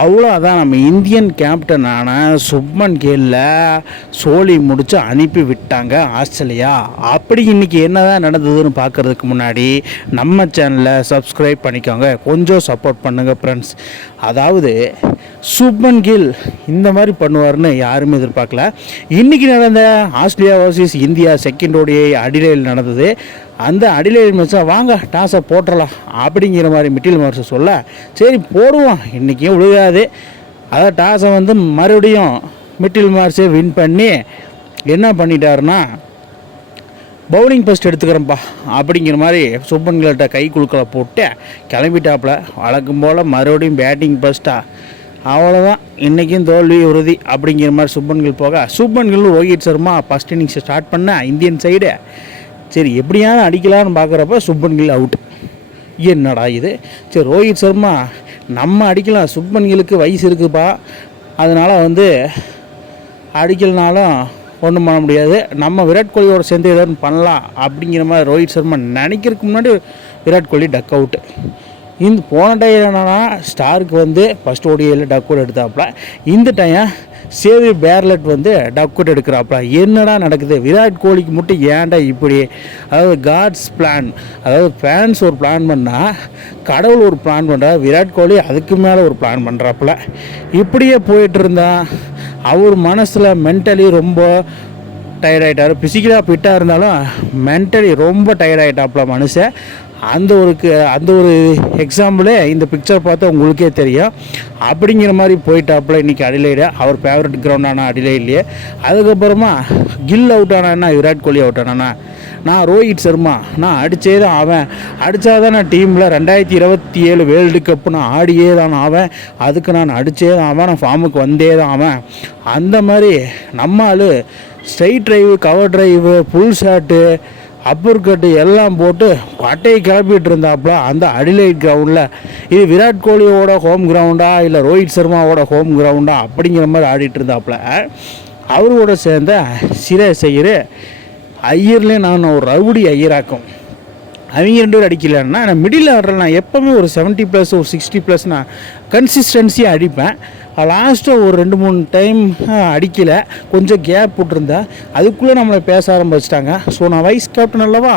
அவ்வளோதான். நம்ம இந்தியன் கேப்டனான சுப்மன் கில்ல சோலி முடித்து அனுப்பி விட்டாங்க ஆஸ்திரேலியா. அப்படி இன்றைக்கி என்ன தான் நடந்ததுன்னு பார்க்குறதுக்கு முன்னாடி நம்ம சேனலை சப்ஸ்கிரைப் பண்ணிக்கோங்க, கொஞ்சம் சப்போர்ட் பண்ணுங்கள் ஃப்ரெண்ட்ஸ். அதாவது சுப்மன் கில் இந்த மாதிரி பண்ணுவார்னு யாருமே எதிர்பார்க்கல. இன்றைக்கி நடந்த Australia versus India second ODI அடிலையில் நடந்தது. அந்த அடிலையில் மேட்சாக வாங்க டாஸை போட்டுடலாம் அப்படிங்கிற மாதிரி மிட்டில் மார்ஸ் சொல்ல, சரி போடுவோம் இன்றைக்கும் விழுகாது. அதான் டாஸை மறுபடியும் மிட்டில் மார்ஸே வின் பண்ணி என்ன பண்ணிட்டாருன்னா, பவுலிங் ஃபஸ்ட் எடுத்துக்கிறேன்ப்பா அப்படிங்கிற மாதிரி சுப்மன் கில்கிட்ட கை குலுக்கலை போட்டு கிளம்பிட்டாப்புல. வழக்கம் போல் மறுபடியும் பேட்டிங் ஃபஸ்ட்டாக. அவ்வளோதான், இன்றைக்கும் தோல்வி உறுதி அப்படிங்கிற மாதிரி சுப்மன் கில் போக, சுப்மன் கில் ரோஹித் சர்மா ஃபஸ்ட் இன்னிங்ஸை ஸ்டார்ட் பண்ண இந்தியன் சைடு. சரி எப்படியாவது அடிக்கலான்னு பார்க்குறப்ப சுப்மன் கில் அவுட். என்னடா இது, சரி ரோஹித் சர்மா நம்ம அடிக்கலாம், சுப்மன் கில்லுக்கு வயசு இருக்குப்பா, அதனால் அடிக்கலனாலும் ஒன்றும் பண்ண முடியாது, நம்ம விராட் கோலியோட சேர்ந்து ஏதாவது பண்ணலாம் அப்படிங்கிற மாதிரி ரோஹித் சர்மா நினைக்கிறதுக்கு முன்னாடி விராட் கோலி டக் அவுட்டு. இந்த போன டைம் என்னன்னா ஸ்டாருக்கு ஃபஸ்ட் ஓடிஐயில் டக் அவுட் எடுத்தாப்புல, இந்த டைம் சேவியர் பேர்லெட் டக் அவுட் எடுக்கிறாப்புல. என்னடா நடக்குது, விராட் கோலிக்கு மட்டும் ஏன்டா இப்படி? அதாவது காட்ஸ் பிளான், அதாவது ஃபேன்ஸ் ஒரு பிளான் பண்ணால் கடவுள் ஒரு பிளான் பண்ணுறா, விராட் கோலி அதுக்கு மேலே ஒரு பிளான் பண்ணுறாப்புல. இப்படியே போயிட்டு இருந்தா அவர் மனசில் மென்டலி ரொம்ப டயர்டாயிட்டார். ஃபிசிக்கலாக ஃபிட்டாக இருந்தாலும் மென்டலி ரொம்ப டயர்டாயிட்டாப்புல மனுஷன். அந்த ஒரு எக்ஸாம்பிளே இந்த பிக்சர் பார்த்தா உங்களுக்கே தெரியும். அப்படிங்கிற மாதிரி போயிட்டாப்புல இன்றைக்கி அடிலைடு, அவர் ஃபேவரட் கிரவுண்டானா அடிலைட்லேயே. அதுக்கப்புறமா kill out ஆனான்னா Virat Kohli out ஆனானா, நான் ரோஹித் சர்மா நான் அடித்தே தான் ஆவேன், அடித்தாதான் நான் டீமில் 2027 வேர்ல்டு கப்பு நான் ஆடியே தான் ஆவேன், அதுக்கு நான் அடித்தே தான் ஆவேன், நான் ஃபார்முக்கு வந்தே தான் ஆவேன். அந்த மாதிரி நம்மால் ஸ்ட்ரைட் ட்ரைவு, கவர் ட்ரைவு, புல் ஷாட்டு, அப்பர் கட்டு எல்லாம் போட்டு பட்டையை கிளப்பிட்டு இருந்தாப்புல அந்த அடிலைட் கிரவுண்டில். இது விராட் கோலியோட ஹோம் கிரவுண்டா இல்லை ரோஹித் சர்மாவோட ஹோம் கிரவுண்டா அப்படிங்கிற மாதிரி ஆடிட்டு இருந்தாப்புல. அவரோட சேர்ந்த சிரேஸ் ஐயர், ஐயர்லேயே நான் ஒரு ரவுடி ஐயராக்கும், அவங்க 2 பேர் அடிக்கலன்னா நான் மிடில் ஆர்டரில் நான் எப்போவுமே ஒரு 70+ ஒரு 60+ நான் கன்சிஸ்டன்சியாக அடிப்பேன். லாஸ்ட்டாக ஒரு 2-3 டைம் அடிக்கலை, கொஞ்சம் கேப் விட்டுருந்தேன், அதுக்குள்ளே நம்மளை பேச ஆரம்பிச்சிட்டாங்க. ஸோ நான் வைஸ் கேப்டன் அல்லவா,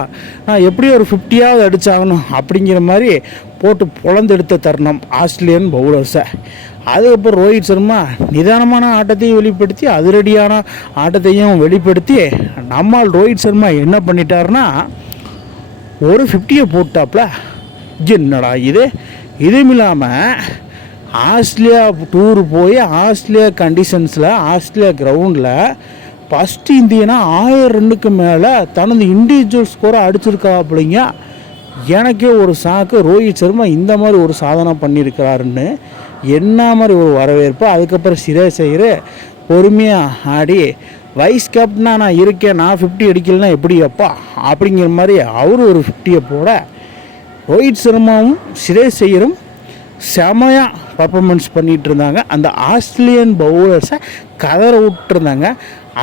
நான் எப்படியும் ஒரு 50யாவது அடித்தாகணும் அப்படிங்கிற மாதிரி போட்டு பொழந்தெடுத்த தருணம் ஆஸ்திரேலியன் பவுலர்ஸை. அதுக்கப்புறம் ரோஹித் சர்மா நிதானமான ஆட்டத்தையும் வெளிப்படுத்தி அதிரடியான ஆட்டத்தையும் வெளிப்படுத்தி நம்மால் ரோஹித் சர்மா என்ன பண்ணிட்டாருன்னா ஒரு 50யை போட்டாப்புல. என்னடா இது, இதுவும் இல்லாமல் ஆஸ்திரேலியா டூர் போய் ஆஸ்திரேலியா கண்டிஷன்ஸில் ஆஸ்திரேலியா கிரவுண்டில் ஃபஸ்ட்டு இந்தியனா 1000 ரன்னுக்கு மேலே தனது இண்டிவிஜுவல் ஸ்கோரை அடிச்சிருக்காப்புலிங்க. எனக்கே ஒரு சாக்கு, ரோஹித் சர்மா இந்த மாதிரி ஒரு சாதனை பண்ணியிருக்கிறாருன்னு என்ன மாதிரி ஒரு வரவேற்பு. அதுக்கப்புறம் சிரேஸ் ஐயர் பொறுமையாக ஆடி, வைஸ் கேப்டனாக நான் இருக்கேன், நான் 50 அடிக்கலைன்னா எப்படி அப்பா அப்படிங்கிற மாதிரி அவர் ஒரு 50யை போட, ரோஹித் சர்மாவும் சிரேஸ் ஐயரும் செமையாக பர்ஃபார்மன்ஸ் பண்ணிகிட்டு இருந்தாங்க. அந்த ஆஸ்திரேலியன் பவுலர்ஸை கதற விட்டுருந்தாங்க.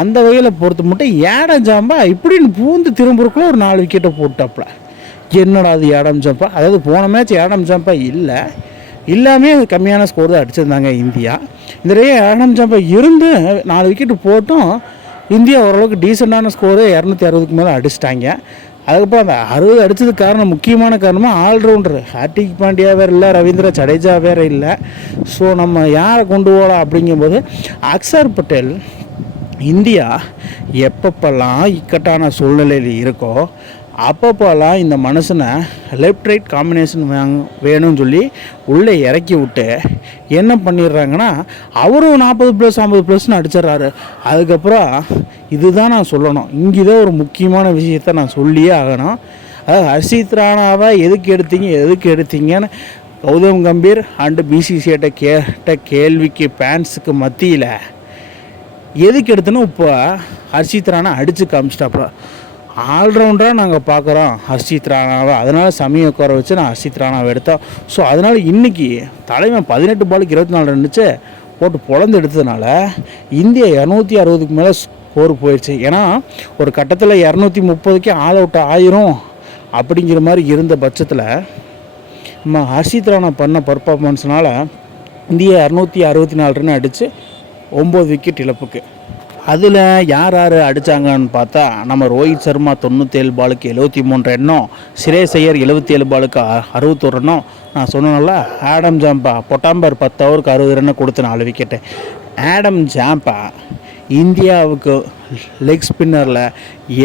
அந்த வகையில் பொறுத்து மட்டும் ஏடம் ஜாம்பா இப்படின்னு பூந்து திரும்புறக்குள்ள ஒரு 4 விக்கெட்டை போட்டாப்புல. என்னடா அது ஏடம் ஜாம்பா, அதாவது போன மேட்ச் ஏடம் ஜாம்பா இல்லை, எல்லாமே கம்மியான ஸ்கோர் தான் அடிச்சிருந்தாங்க இந்தியா. இந்த ஏடம் ஜாம்பா இருந்து 4 விக்கெட்டு போட்டும் இந்தியா ஓரளவுக்கு டீசெண்டான ஸ்கோரு 260க்கு மேலே அடிச்சிட்டாங்க. அதுக்கப்புறம் அந்த 60 அடித்ததுக்கு காரணம், முக்கியமான காரணமாக ஆல்ரவுண்டர் ஹார்திக் பாண்டியா வேறு இல்லை, ரவீந்திர ஜடேஜா வேறு இல்லை. ஸோ நம்ம யாரை கொண்டு போகலாம் அப்படிங்கும்போது அக்சர் பட்டேல் இந்தியா எப்பப்பெல்லாம் இக்கட்டான சூழ்நிலையில் இருக்கோ அப்பப்போலாம் இந்த மனுஷனை லெஃப்ட் ரைட் காம்பினேஷன் வேணும்னு சொல்லி உள்ளே இறக்கி விட்டு என்ன பண்ணிடுறாங்கன்னா அவரும் 40+ 50+ன்னு அடிச்சிட்றாரு. அதுக்கப்புறம் இதுதான் நான் சொல்லணும், இங்கே தான் ஒரு முக்கியமான விஷயத்த நான் சொல்லியே ஆகணும். அதாவது ஹர்ஷித் ராணாவை எதுக்கு எடுத்தீங்கன்னு கௌதம் கம்பீர் அண்டு பிசிசிஐட்ட கேட்ட கேள்விக்கு ஃபேன்ஸுக்கு மத்தியில் எதுக்கு எடுத்தோன்னா இப்போ ஹர்ஷித் ராணா அடித்து காமிச்சிட்டாப்புல. ஆல்ரவுண்டராக நாங்கள் பார்க்குறோம் ஹர்ஷித் ராணாவை, அதனால் சமயம் உட்கார வச்சு நான் ஹர்ஷித் ராணாவை எடுத்தோம். ஸோ அதனால் இன்றைக்கி தலைமை 18 பாலுக்கு 24 ரன்னுச்சு போட்டு பொழந்து எடுத்ததுனால இந்தியா 260க்கு மேலே ஸ்கோர் போயிடுச்சு. ஏன்னா ஒரு கட்டத்தில் 230க்கே ஆல் அவுட் ஆயிரும் அப்படிங்கிற மாதிரி இருந்த பட்சத்தில் நம்ம ஹர்ஷித் ராணா பண்ண பர்ஃபார்மன்ஸ்னால் இந்தியா 264 ரன் அடித்து 9 விக்கெட் இழப்புக்கு. அதில் யார் யார் அடித்தாங்கன்னு பார்த்தா, நம்ம ரோஹித் சர்மா 97 பாலுக்கு 73 ரன்னும், ஸ்ரேயஸ் ஐயர் 77 பாலுக்கு 61 ரன்னும், நான் சொன்னேன்ல ஆடம் ஜாம்பா பொட்டாம்பர் 10 ஓவருக்கு 60 ரன்னு கொடுத்து 4 விக்கெட்டு. ஆடம் ஜாம்பா இந்தியாவுக்கு லெக் ஸ்பின்னரில்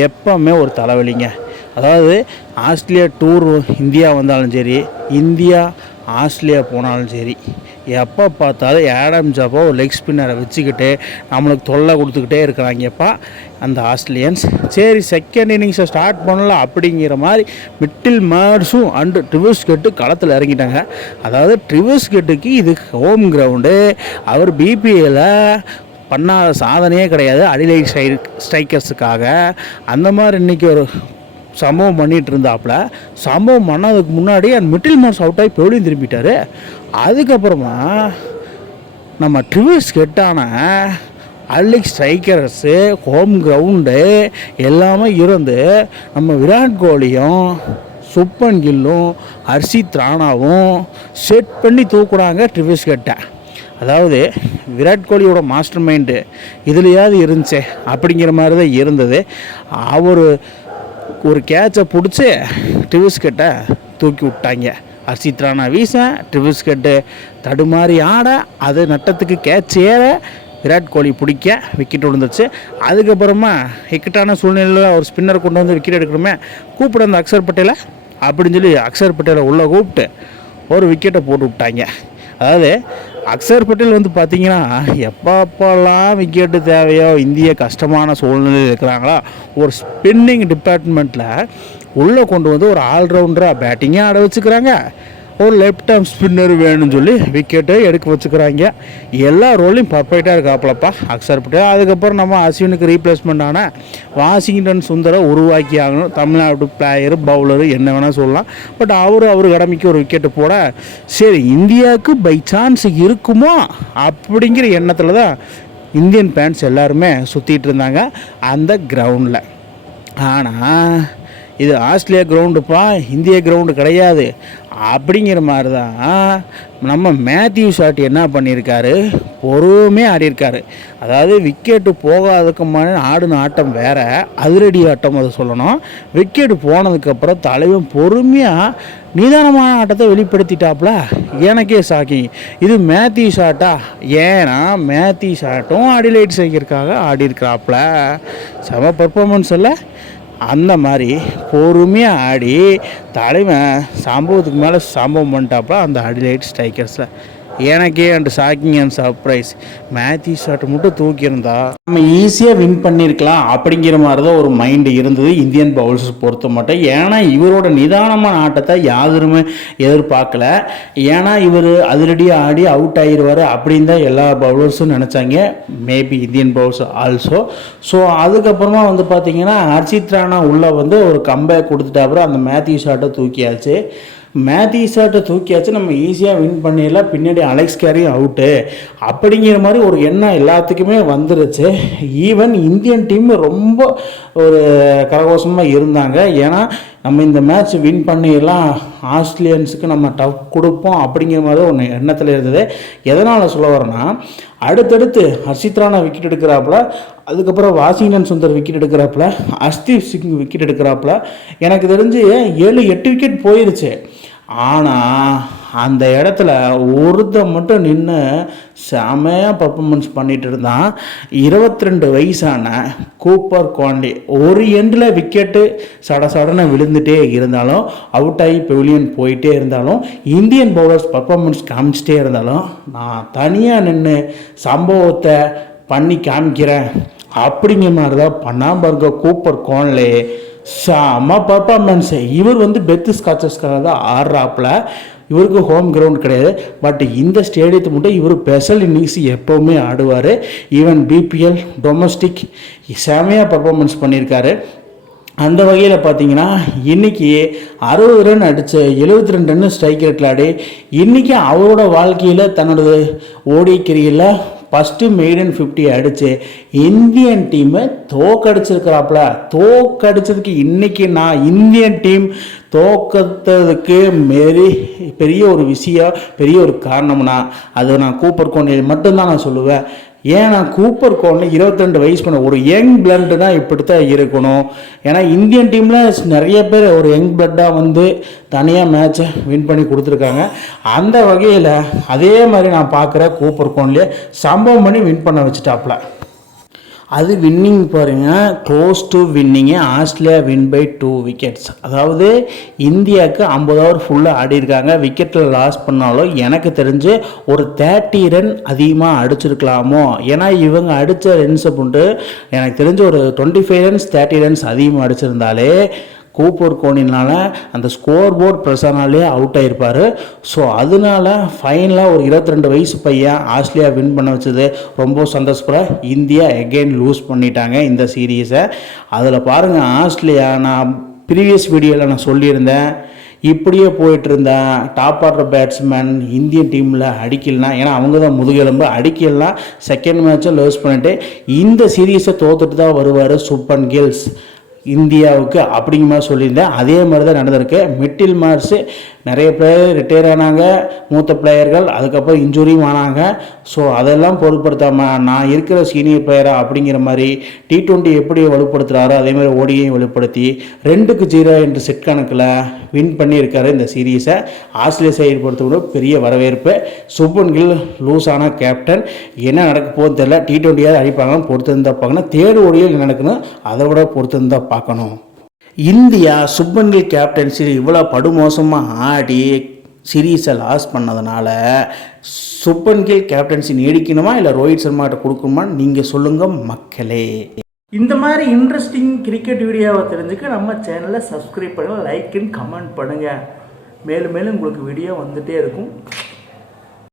எப்போவுமே ஒரு தலைவலிங்க. அதாவது ஆஸ்திரேலியா டூர் இந்தியா வந்தாலும் சரி, இந்தியா ஆஸ்திரேலியா போனாலும் சரி, எப்போ பார்த்தாலும் ஆடம் ஜாம்பா ஒரு லெக் ஸ்பின்னரை வச்சுக்கிட்டு நம்மளுக்கு தொல்லை கொடுத்துக்கிட்டே இருக்கிறாங்கப்பா அந்த ஆஸ்திரேலியன்ஸ். சரி, செகண்ட் இன்னிங்ஸை ஸ்டார்ட் பண்ணலாம் அப்படிங்கிற மாதிரி மிட்டில் மார்ஸும் அண்டு ட்ரிவர்ஸ் கெட்டு களத்தில் இறங்கிட்டாங்க. அதாவது ட்ரிவர்ஸ் கெட்டுக்கு இது ஹோம் கிரவுண்டு. அவர் பிபிஏல பண்ணாத சாதனையே கிடையாது அடிலைட் ஸ்ட்ரைக்கர்ஸுக்காக. அந்த மாதிரி இன்றைக்கி ஒரு சம்பவம் பண்ணிகிட்டு இருந்தாப்புல. சம்பவம் பண்ணதுக்கு முன்னாடி அந்த மிட்டில் மார்ஸ் அவுட் ஆகி பெவிலியன் திரும்பிட்டார். அதுக்கப்புறமா நம்ம ட்ரிவர்ஸ் கெட்டான அடிலைட் ஸ்ட்ரைக்கர்ஸு ஹோம் கிரவுண்டு எல்லாமே இருந்து நம்ம விராட் கோலியும் சுப்மன் கில்லும் ஹர்ஷித் ராணாவும் செட் பண்ணி தூக்குறாங்க ட்ரிவர்ஸ் கெட்டை. அதாவது விராட் கோலியோட மாஸ்டர் மைண்டு இதுலையாவது இருந்துச்சே அப்படிங்கிற மாதிரி தான் இருந்தது. அவர் ஒரு கேட்சை பிடிச்சி ட்ரிவர்ஸ் கெட்டை தூக்கி விட்டாங்க. ஹர்ஷித் ராணா வீச, ட்ரிவர்ஸ் கெட்டு தடுமாறி ஆட, அது நட்டத்துக்கு கேட்ச் ஏற விராட் கோலி பிடிக்க விக்கெட் விழுந்துருச்சு. அதுக்கப்புறமா இக்கட்டான சூழ்நிலையில் ஒரு ஸ்பின்னர் கொண்டு வந்து விக்கெட் எடுக்கணுமே, கூப்பிட அந்த அக்ஷர் பட்டேலை அப்படின்னு சொல்லி அக்ஷர் பட்டேலை உள்ளே கூப்பிட்டு ஒரு விக்கெட்டை போட்டு விட்டாங்க. அதாவது அக்ஷர் பட்டேல் வந்து பார்த்திங்கன்னா எப்பப்போல்லாம் விக்கெட்டு தேவையோ, இந்திய கஷ்டமான சூழ்நிலையில் இருக்கிறாங்களா, ஒரு ஸ்பின்னிங் டிபார்ட்மெண்ட்டில் உள்ளே கொண்டு வந்து ஒரு ஆல்ரவுண்டராக பேட்டிங்காக ஆட வச்சுக்கிறாங்க. ஒரு லெஃப்ட் ஆர்ம் ஸ்பின்னர் வேணும்னு சொல்லி விக்கெட்டை எடுக்க வச்சுக்கிறாங்க. எல்லா ரோலையும் பர்ஃபெக்டாக இருக்காப்புலப்பா அக்ஷர் பட்டேல். அதுக்கப்புறம் நம்ம அஸ்வினுக்கு ரீப்ளேஸ்மெண்ட் ஆனால் வாஷிங்டன் சுந்தரை உருவாக்கி ஆகணும். தமிழ்நாடு பிளேயரு பவுலரு என்ன வேணால் சொல்லலாம். பட் அவர் கடமைக்கு ஒரு விக்கெட்டு போட, சரி இந்தியாவுக்கு பை சான்ஸ் இருக்குமோ அப்படிங்கிற எண்ணத்தில் தான் இந்தியன் ஃபேன்ஸ் எல்லாருமே சுற்றிட்டு இருந்தாங்க அந்த கிரவுண்டில். ஆனால் இது ஆஸ்திரேலியா கிரவுண்டுப்பா, இந்திய கிரவுண்டு கிடையாது அப்படிங்கிற மாதிரி தான் நம்ம மேத்யூ ஷாட் என்ன பண்ணியிருக்காரு, பொறுமையாக ஆடியிருக்காரு. அதாவது விக்கெட்டு போகாததுக்கு முன்னாடி ஆடின ஆட்டம் வேறு, அதிரடி ஆட்டம் அதை சொல்லணும். விக்கெட்டு போனதுக்கப்புறம் தலைவன் பொறுமையாக நிதானமான ஆட்டத்தை வெளிப்படுத்திட்டாப்புல. எனக்கே ஷாக்கிங். இது மேத்யூ ஷாட்டா? ஏன்னா மேத்யூ ஷாட்டும் அடிலைட் செய்கிறதுக்காக ஆடிருக்கிறாப்புல. செம பர்ஃபார்மன்ஸ் இல்லை? அந்த மாதிரி பொறுமையாக ஆடி தலைவன் சம்பவத்துக்கு மேலே சம்பவம் பண்ணிட்டாப்புல அந்த அடிலைட் ஸ்ட்ரைக்கர்ஸில். எனக்கே and shocking and surprise. Matthew Short மட்டும் தூக்கியிருந்தா நம்ம ஈஸியாக வின் பண்ணியிருக்கலாம் அப்படிங்கிற மாதிரி தான் ஒரு மைண்டு இருந்தது இந்தியன் பவுலர்ஸ் பொறுத்த மட்டும். ஏன்னா இவரோட நிதானமான ஆட்டத்தை யாருமே எதிர்பார்க்கல. ஏன்னா இவர் அதிரடியாக ஆடி அவுட் ஆகிடுவார் அப்படின்னு தான் எல்லா பவுலர்ஸும் நினச்சாங்க, maybe Indian bowlers also. So அதுக்கப்புறமா வந்து பார்த்திங்கன்னா ஹர்ஷித் ராணா உள்ளே வந்து ஒரு கம்பேக் கொடுத்துட்டாப்புறம் அந்த மேத்யூ ஷாட்டை தூக்கியாச்சு. மேத்யூ ஷாட்டை தூக்கியாச்சு, நம்ம ஈஸியாக வின் பண்ணிடலாம், பின்னாடி அலெக்ஸ் கேரியும் அவுட்டு அப்படிங்கிற மாதிரி ஒரு எண்ணம் எல்லாத்துக்குமே வந்துருச்சு. ஈவன் இந்தியன் டீம் ரொம்ப ஒரு கரகோஷமாக இருந்தாங்க. ஏன்னா நம்ம இந்த மேட்ச் வின் பண்ணிடலாம், ஆஸ்திரேலியன்ஸுக்கு நம்ம டஃப் கொடுப்போம் அப்படிங்கிற மாதிரி ஒன்று எண்ணத்தில் இருந்தது. எதனால் சொல்ல வரேன்னா, அடுத்தடுத்து ஹர்ஷித் ராணா விக்கெட் எடுக்கிறாப்புல, அதுக்கப்புறம் வாஷிங்டன் சுந்தர் விக்கெட் எடுக்கிறாப்புல, ஹர்ஷ்தீப் சிங் விக்கெட் எடுக்கிறாப்புல. எனக்கு தெரிஞ்சு 7-8 விக்கெட் போயிருச்சு. ஆனால் அந்த இடத்துல ஒருத்தன் மட்டும் நின்று செமையாக பர்ஃபார்மன்ஸ் பண்ணிகிட்டு இருந்தான். 22 வயசான கூப்பர் குவாண்டி. ஒரு எண்டில் விக்கெட்டு சடனை விழுந்துகிட்டே இருந்தாலும், அவுட் ஆகி பெவிலியன் போயிட்டே இருந்தாலும், இந்தியன் பவுலர்ஸ் பர்ஃபார்மன்ஸ் காமிச்சிட்டே இருந்தாலும், நான் தனியாக நின்று சம்பவத்தை பண்ணி காமிக்கிறேன் அப்படிங்கிற மாதிரி தான் பண்ணாம கூப்பர் குவான்லே. செம்ம பர்ஃபார்மன்ஸு. இவர் வந்து பெத்து ஸ்காட்சஸ்க்காக தான் ஆடுறாப்புல. இவருக்கு ஹோம் கிரவுண்ட் கிடையாது. பட் இந்த ஸ்டேடியத்தை மட்டும் இவர் ஸ்பெஷல் இன்னிங்ஸ் எப்போவுமே ஆடுவார். ஈவன் பிபிஎல் டொமஸ்டிக் செமையாக பர்ஃபார்மன்ஸ் பண்ணியிருக்காரு. அந்த வகையில் பார்த்தீங்கன்னா இன்றைக்கி 60 ரன் அடித்து 72 ரன் ஸ்ட்ரைக் ரேட்டில் ஆடி இன்றைக்கி அவரோட வாழ்க்கையில் தன்னோட ஓடி கெரியரில் ஃபஸ்ட்டு மெய்டன் 50 அடித்து இந்தியன் டீமை தோக்கடிச்சிருக்கிறாப்புல. தோக்கடிச்சதுக்கு இன்றைக்கி நான் இந்தியன் டீம் தோக்கத்ததுக்கு பெரிய ஒரு விஷயம், பெரிய ஒரு காரணம்னா அது நான் கூப்பர் கோஹ்லி மட்டும்தான் நான் சொல்லுவேன். ஏன்னா கூப்பர் கோஹ்லி 22 வயசு பண்ண ஒரு யங் பிளட்டு தான் இப்படித்தான் இருக்கணும். ஏன்னா இந்தியன் டீமில் நிறைய பேர் ஒரு யங் பிளட்டாக வந்து தனியாக மேட்சை வின் பண்ணி கொடுத்துருக்காங்க. அந்த வகையில் அதே மாதிரி நான் பார்க்குற கூப்பர் கோஹ்லியை சம்பவம் பண்ணி வின் பண்ண வச்சுட்டாப்புல. அது வின்னிங் பாருங்கள், close to winning. Australia win by 2 wickets. அதாவது இந்தியாவுக்கு 50 ஓவர் ஃபுல்லாக ஆடிருக்காங்க. விக்கெட்டில் லாஸ் பண்ணாலும் எனக்கு தெரிஞ்சு ஒரு 30 ரன் அதிகமாக அடிச்சிருக்கலாமோ. ஏன்னா இவங்க அடித்த ரன்ஸை போட்டு எனக்கு தெரிஞ்சு ஒரு 25 ரன்ஸ் 30 ரன்ஸ் அதிகமாக அடிச்சிருந்தாலே கூப்பர் கோஹ்லினால அந்த ஸ்கோர் போர்ட் ப்ரெஷர்னாலே அவுட் ஆகிருப்பார். ஸோ அதனால ஃபைனலாக ஒரு 22 வயசு பையன் ஆஸ்திரேலியா வின் பண்ண வச்சது ரொம்ப சந்தோஷப்பட. இந்தியா எகெயின் லூஸ் பண்ணிட்டாங்க இந்த சீரீஸை. அதில் பாருங்கள், ஆஸ்திரேலியா நான் ப்ரீவியஸ் வீடியோவில் நான் சொல்லியிருந்தேன், இப்படியே போயிட்டு இருந்தேன் டாப் ஆர்டர் பேட்ஸ்மேன் இந்தியன் டீமில் அடிக்கலனா, ஏன்னா அவங்க தான் முதுகெலும்பு, அடிக்கலாம் செகண்ட் மேட்சை லூஸ் பண்ணிட்டு இந்த சீரீஸை தோத்துட்டு தான் வருவார் சுப்மன் கில் இந்தியாவுக்கு அப்படிங்கிற மாதிரி சொல்லியிருந்தேன். அதே மாதிரி தான் நடந்திருக்கு. மிட்டில் மார்க்ஸு நிறைய பேர் ரிட்டையர் ஆனாங்க, மூத்த பிளேயர்கள், அதுக்கப்புறம் இன்ஜுரியும் ஆனாங்க. ஸோ அதெல்லாம் பொருட்படுத்தாமல் நான் இருக்கிற சீனியர் பிளேயராக அப்படிங்கிற மாதிரி T20 எப்படி வலுப்படுத்துகிறாரோ அதே மாதிரி ஓடியையும் வலுப்படுத்தி 2-0 என்ற செட் கணக்கில் வின் பண்ணியிருக்காரு இந்த சீரீஸை. ஆஸ்திரேலியா சைடு பொறுத்தவரை பெரிய வரவேற்பு. சுப்மன் கில் லூஸ் ஆன கேப்டன். என்ன நடக்க போகுதுன்னு தெரியல. T20 அடிப்பாங்கன்னு பொறுத்து இருந்தால் பார்க்கணும். தேர்ட் ஓடியில் நடக்கணும், அதை விட பொறுத்து இருந்தால் பார்க்கணும். இந்தியா சுப்மன் கில் கேப்டன்சி இவ்வளோ படுமோசமாக ஆடி சீரீஸை லாஸ் பண்ணதுனால சுப்மன் கில் கேப்டன்சி நீடிக்கணுமா இல்லை ரோஹித் சர்மாட்ட கொடுக்கணுமான்னு நீங்கள் சொல்லுங்கள் மக்களே. இந்த மாதிரி இன்ட்ரெஸ்டிங் கிரிக்கெட் வீடியோவை தெரிஞ்சுக்க நம்ம சேனலை சப்ஸ்கிரைப் பண்ணுங்கள், லைக் அண்ட் கமெண்ட் பண்ணுங்கள். மேலும் மேலும் உங்களுக்கு வீடியோ வந்துகிட்டே இருக்கும்.